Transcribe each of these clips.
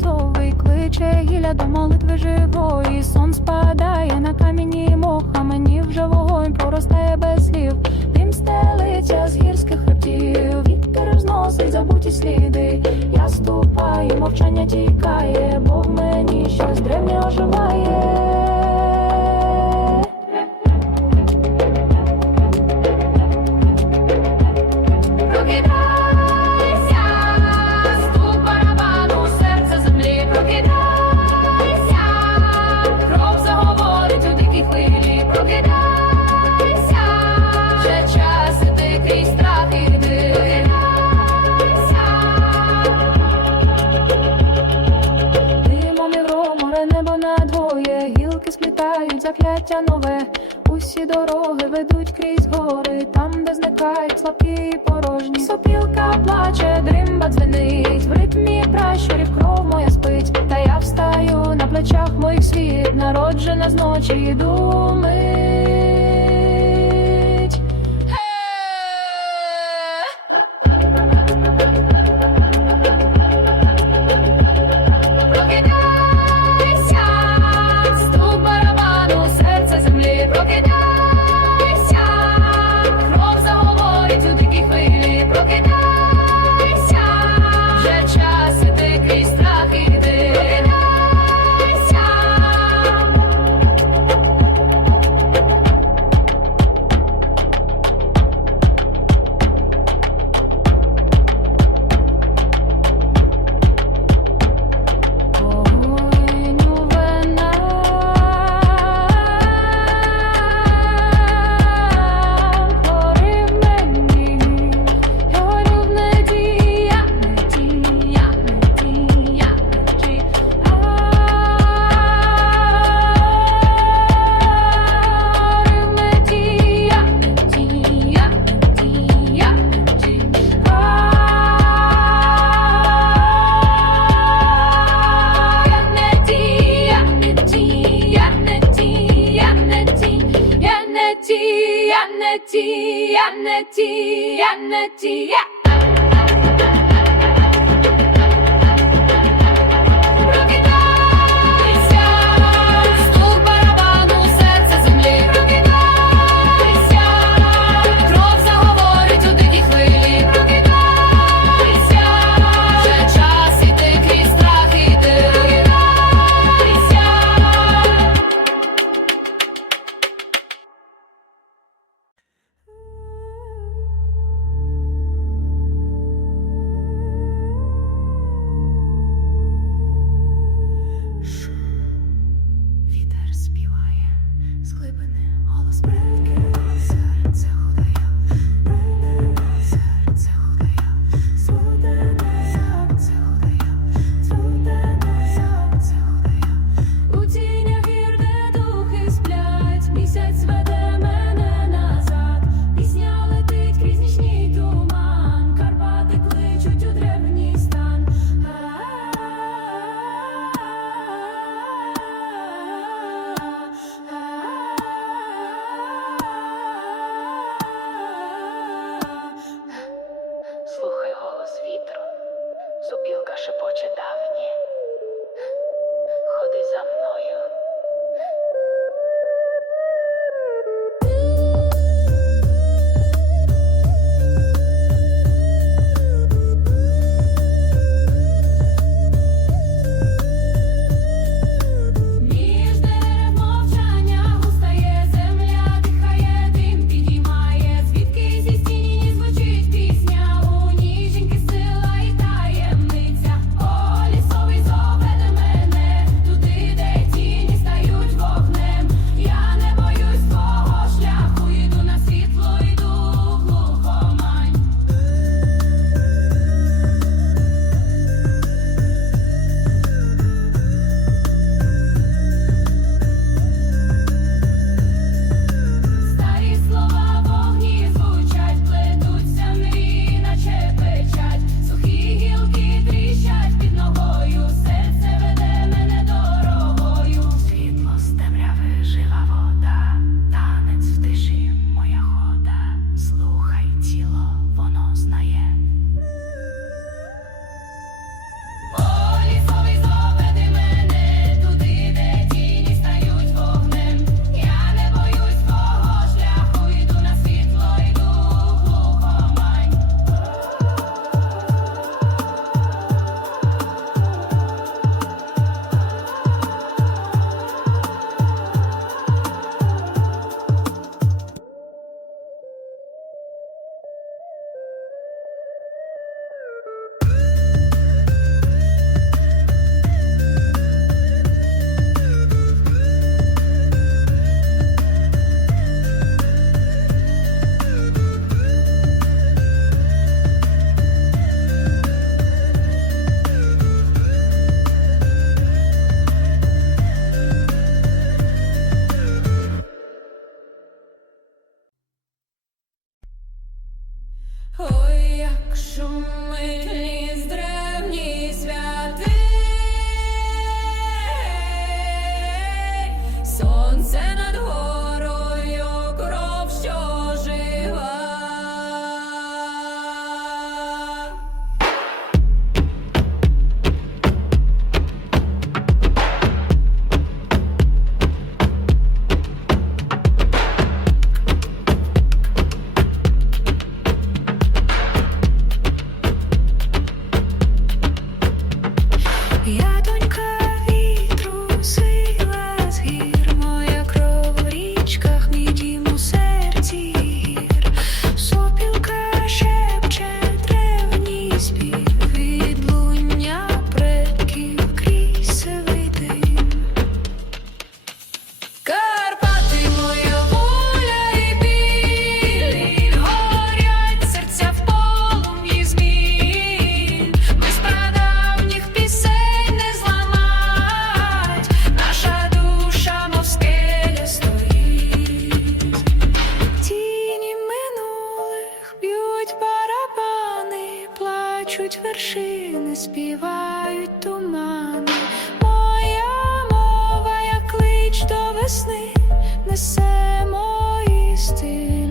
лісовий, кличе гілля до молитви живої. Сон спадає на камінні мох, а мені вже вогонь проростає без слів. Дим стелиться з гірських хребтів, вітер зносить забуті сліди. Я ступаю, мовчання тікає, бо в мені щось древнє оживає. Закляття нове. Усі дороги ведуть крізь гори, там, де зникають слабкі і порожні. Сопілка плаче, дримба дзвенить, в ритмі пращурів кров моя спить. Та я встаю на плечах моїх світ, народжена з ночі йду chia. шепочуть вершини, співають тумани, моя мова, як клич до весни, несе мої істини.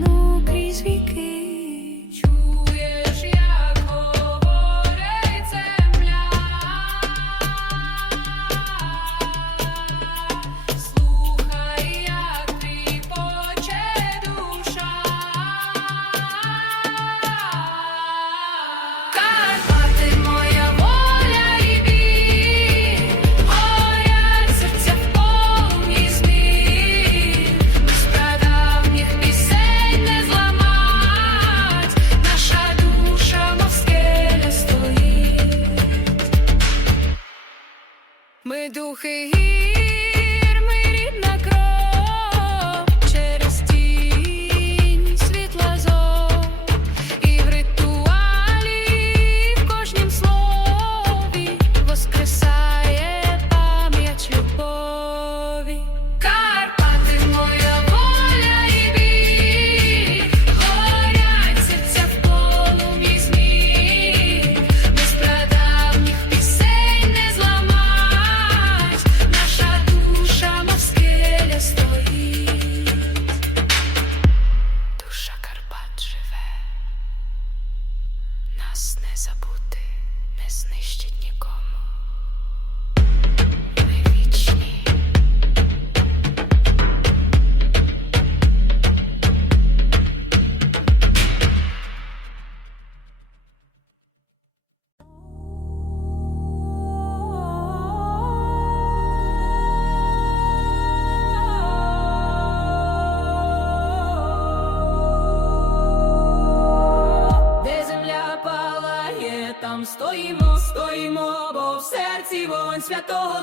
Стоїмо, стоїмо, бо в серці вогонь святого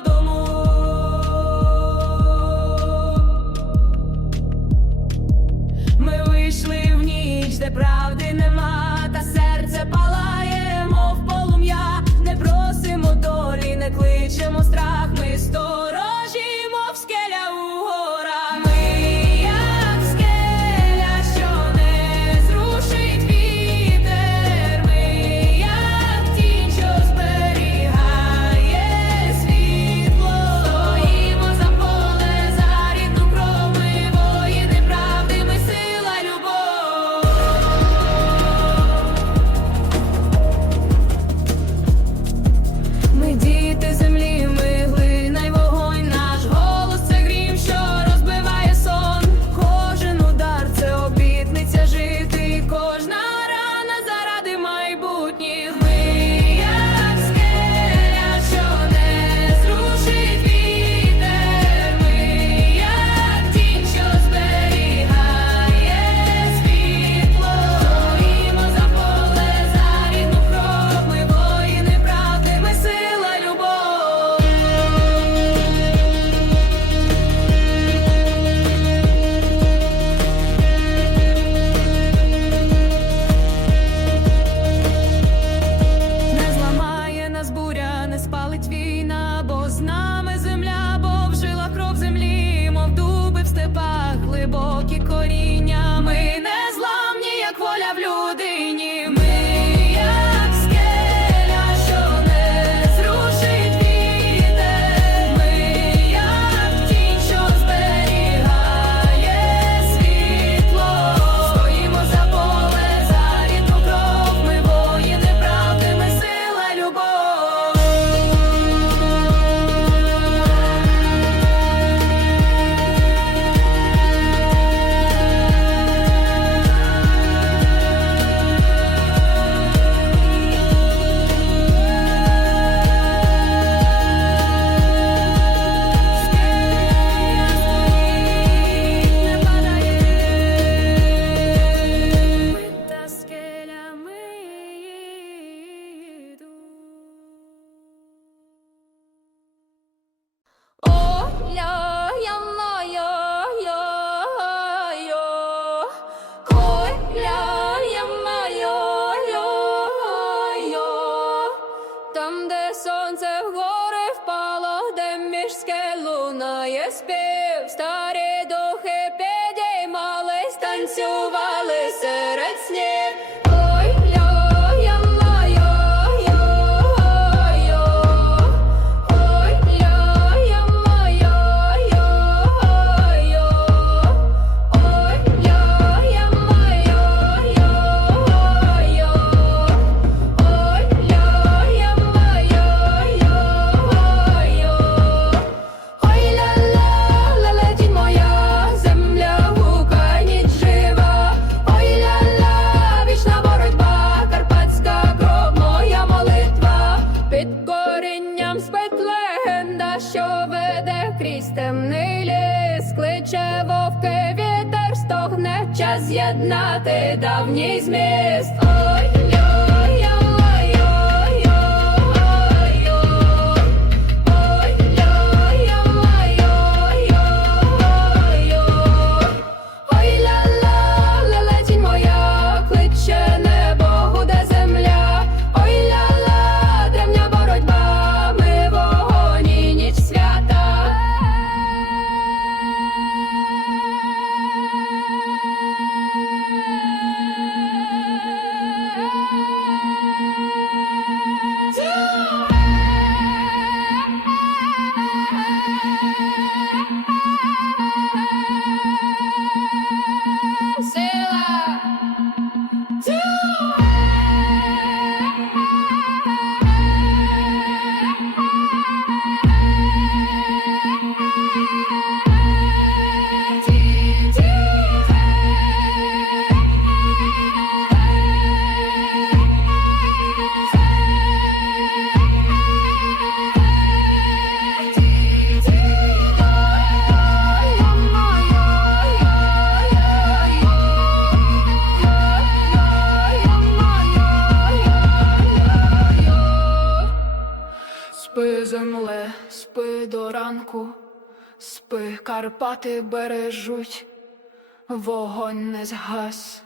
is. Карпати бережуть, вогонь не згас.